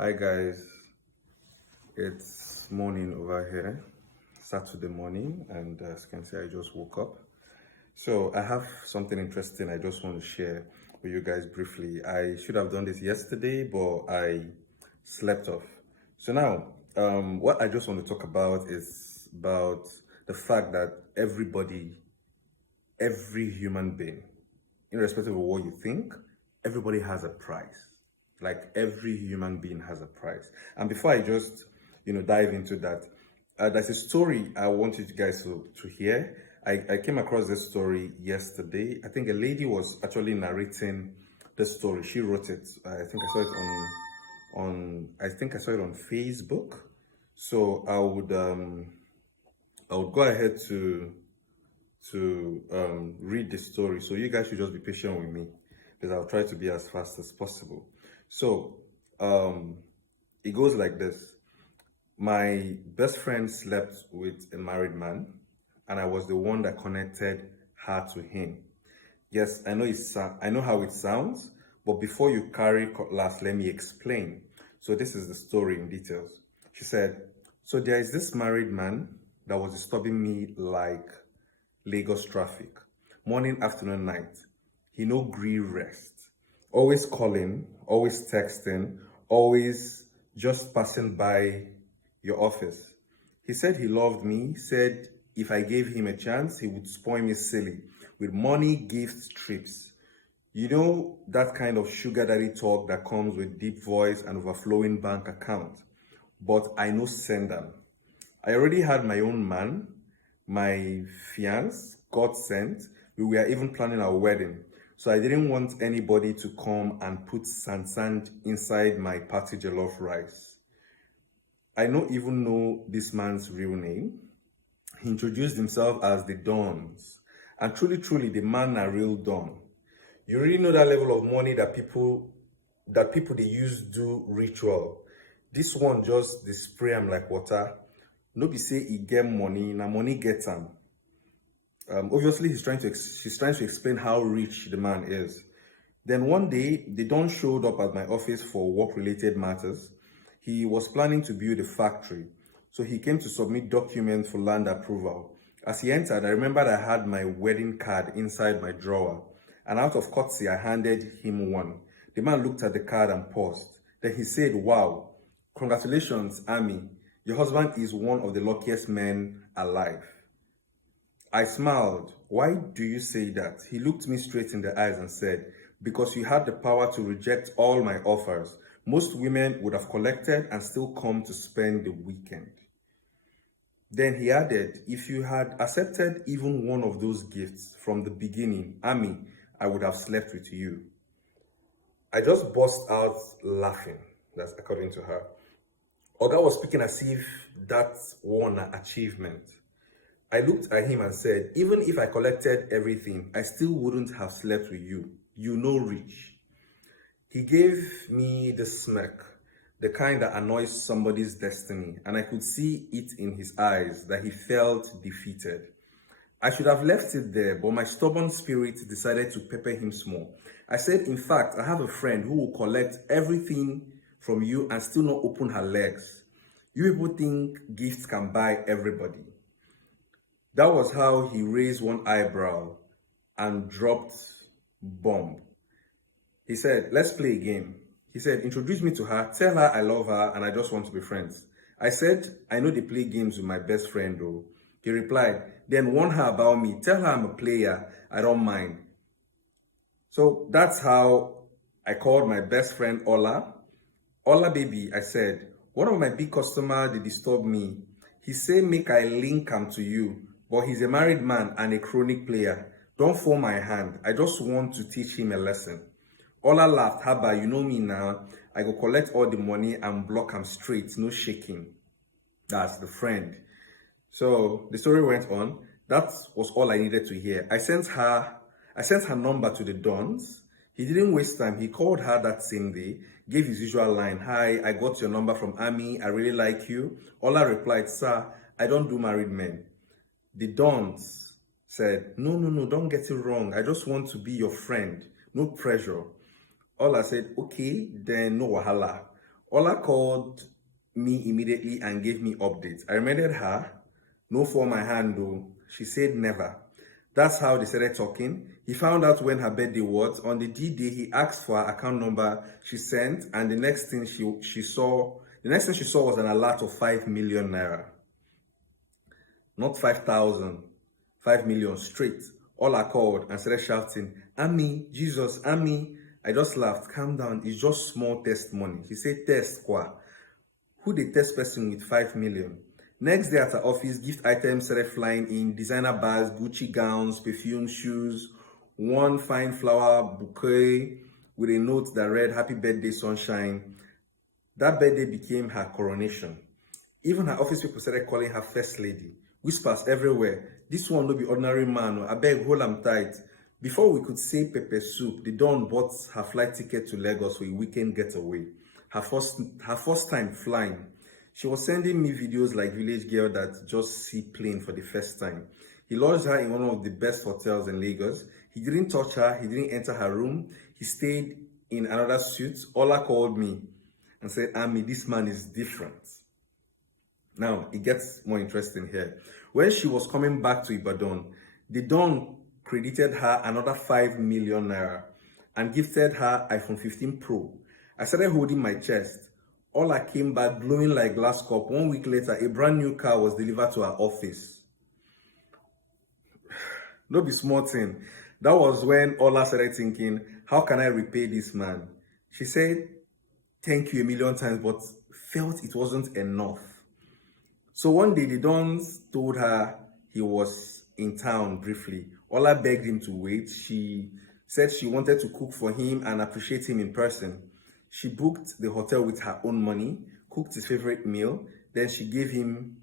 Hi guys, it's morning over here, Saturday morning, and as you can see, I just woke up. So I have something interesting I just want to share with you guys briefly. I should have done this yesterday, but I slept off. So now, what I just want to talk about is about the fact that every human being, irrespective of what you think, everybody has a price. Like every human being has a price. And before I just, dive into that, there's a story I want you guys to hear. I came across this story yesterday. I think a lady was actually narrating the story. She wrote it. I think I saw it on Facebook. So I would go ahead to read the story. So you guys should just be patient with me because I'll try to be as fast as possible. So um, it goes like this. My best friend slept with a married man, and I was the one that connected her to him. Yes, I know how it sounds, but before you carry cutlass, let me explain. So this is the story in details. She said, "So there is this married man that was disturbing me like Lagos traffic, morning, afternoon, night. He no gree rest. Always calling, always texting, always just passing by your office. He said he loved me, said if I gave him a chance, he would spoil me silly with money, gifts, trips. You know that kind of sugar daddy talk that comes with deep voice and overflowing bank account. But I no send them. I already had my own man, my fiance, God sent. We were even planning our wedding. So I didn't want anybody to come and put sand inside my party jollof rice. I don't even know this man's real name. He introduced himself as the Dons. And truly, the man a real Don. You really know that level of money that people they use do ritual. This one just they spray him like water. No be say he get money, na money get him. Obviously, she's trying to explain how rich the man is. Then one day, the Don showed up at my office for work-related matters. He was planning to build a factory, so he came to submit documents for land approval. As he entered, I remembered I had my wedding card inside my drawer, and out of courtesy, I handed him one. The man looked at the card and paused. Then he said, "Wow, congratulations, Amy. Your husband is one of the luckiest men alive." I smiled. "Why do you say that?" He looked me straight in the eyes and said, "Because you had the power to reject all my offers. Most women would have collected and still come to spend the weekend." Then he added, "If you had accepted even one of those gifts from the beginning, Amy, I would have slept with you." I just burst out laughing. That's according to her. Oga was speaking as if that won an achievement. I looked at him and said, "Even if I collected everything, I still wouldn't have slept with you. You know rich." He gave me the smirk, the kind that annoys somebody's destiny, and I could see it in his eyes that he felt defeated. I should have left it there, but my stubborn spirit decided to pepper him small. I said, "In fact, I have a friend who will collect everything from you and still not open her legs. You people think gifts can buy everybody." That was how he raised one eyebrow and dropped bomb. He said, "Let's play a game." He said, "Introduce me to her, tell her I love her and I just want to be friends." I said, "I know they play games with my best friend though." He replied, "Then warn her about me. Tell her I'm a player. I don't mind." So that's how I called my best friend Ola. "Ola baby," I said, "one of my big customers, they disturb me. He say make I link him to you, but he's a married man and a chronic player. Don't fall my hand. I just want to teach him a lesson." Ola laughed. "Haba, you know me now. I go collect all the money and block him straight, no shaking." That's the friend. So the story went on. That was all I needed to hear. I sent her number to the Dons. He didn't waste time. He called her that same day, gave his usual line, "Hi, I got your number from Amy. I really like you." Ola replied, "Sir, I don't do married men." The Dons said, "No, no, no, don't get it wrong. I just want to be your friend. No pressure." Ola said, "Okay, then no wahala." Ola called me immediately and gave me updates. I reminded her, no for my hand though. She said never. That's how they started talking. He found out when her birthday was. On the D-Day, he asked for her account number. She sent, and the next thing she saw was an alert of 5 million naira. Not 5,000, 5 million straight. All I called and started shouting, Ami, Jesus, Ami. I just laughed. Calm down. It's just small test money. She said, test, kwa. Who the test person with 5 million? Next day at her office, gift items started flying in, designer bags, Gucci gowns, perfume, shoes, one fine flower bouquet with a note that read, Happy Birthday, Sunshine. That birthday became her coronation. Even her office people started calling her First Lady. Whispers everywhere. This one no be ordinary man. I beg, hold am tight. Before we could say pepper soup, the Don bought her flight ticket to Lagos for a weekend getaway. Her first time flying. She was sending me videos like village girl that just see plane for the first time. He lodged her in one of the best hotels in Lagos. He didn't touch her. He didn't enter her room. He stayed in another suite. Ola called me and said, Ami, this man is different. Now, it gets more interesting here. When she was coming back to Ibadan, the Don credited her another 5 million naira and gifted her iPhone 15 Pro. I started holding my chest. Ola came back glowing like glass cup. 1 week later, a brand new car was delivered to her office. No be small thing. That was when Ola started thinking, how can I repay this man? She said, thank you a million times, but felt it wasn't enough. So one day, the Dons told her he was in town briefly. Ola begged him to wait. She said she wanted to cook for him and appreciate him in person. She booked the hotel with her own money, cooked his favorite meal, then she gave him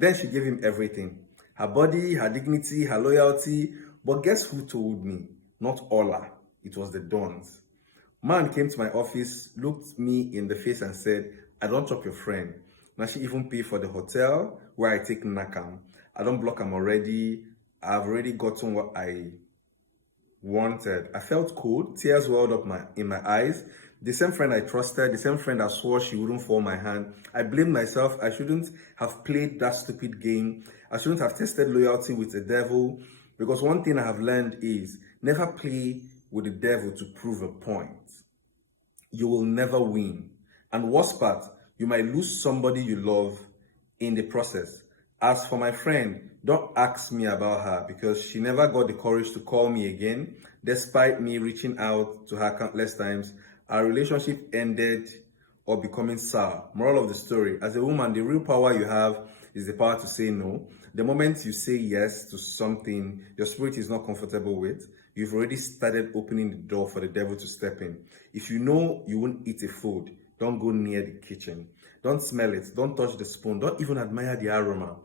everything. Her body, her dignity, her loyalty. But guess who told me? Not Ola. It was the Dons. Man came to my office, looked me in the face and said, I don't chop your friend. Now she even pay for the hotel where I take Nakam. I don't block him already. I've already gotten what I wanted. I felt cold. Tears welled up in my eyes. The same friend I trusted, the same friend I swore she wouldn't fall my hand. I blamed myself. I shouldn't have played that stupid game. I shouldn't have tested loyalty with the devil. Because one thing I have learned is never play with the devil to prove a point. You will never win. And worst part, you might lose somebody you love in the process. As for my friend, don't ask me about her because she never got the courage to call me again, despite me reaching out to her countless times. Our relationship ended or becoming sour. Moral of the story, as a woman, the real power you have is the power to say no. The moment you say yes to something your spirit is not comfortable with, you've already started opening the door for the devil to step in. If you know you won't eat a food, don't go near the kitchen. Don't smell it. Don't touch the spoon. Don't even admire the aroma.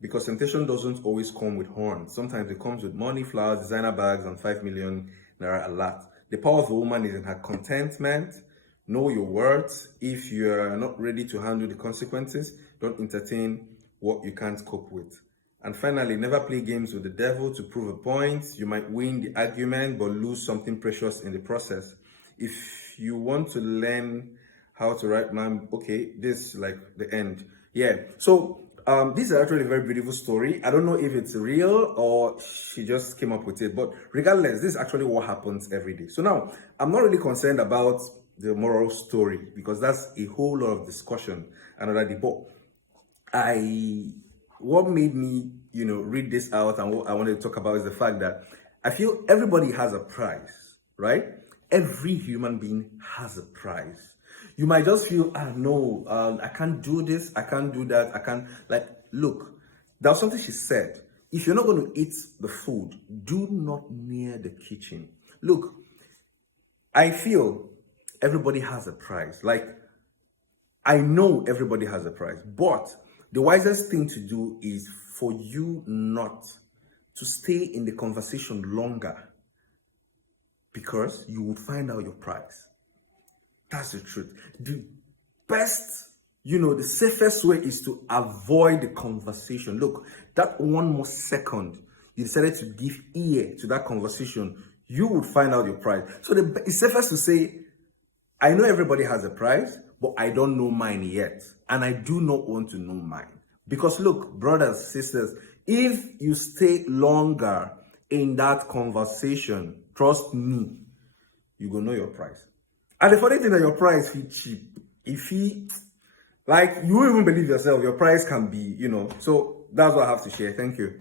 Because temptation doesn't always come with horns. Sometimes it comes with money, flowers, designer bags, and 5 million naira a lot. The power of a woman is in her contentment. Know your worth. If you're not ready to handle the consequences, don't entertain what you can't cope with. And finally, never play games with the devil to prove a point. You might win the argument, but lose something precious in the process. If you want to learn how to write, man, okay, this is like the end. Yeah. So this is actually a very beautiful story. I don't know if it's real or she just came up with it, but regardless, this is actually what happens every day. So now, I'm not really concerned about the moral story because that's a whole lot of discussion another day. But what made me, read this out and what I wanted to talk about is the fact that I feel everybody has a price, right? Every human being has a price. You might just feel, no, I can't do this, I can't do that, I can't, look, there was something she said. If you're not going to eat the food, do not near the kitchen. Look, I feel everybody has a price. I know everybody has a price, but the wisest thing to do is for you not to stay in the conversation longer because you will find out your price. That's the truth. The best, the safest way is to avoid the conversation. Look, that 1 more second you decided to give ear to that conversation, you would find out your price. So it's safest to say, I know everybody has a price, but I don't know mine yet. And I do not want to know mine. Because look, brothers, sisters, if you stay longer in that conversation, trust me, you go know your price. And the funny thing that your price is cheap. If he, like, you won't even believe yourself, your price can be, So that's what I have to share. Thank you.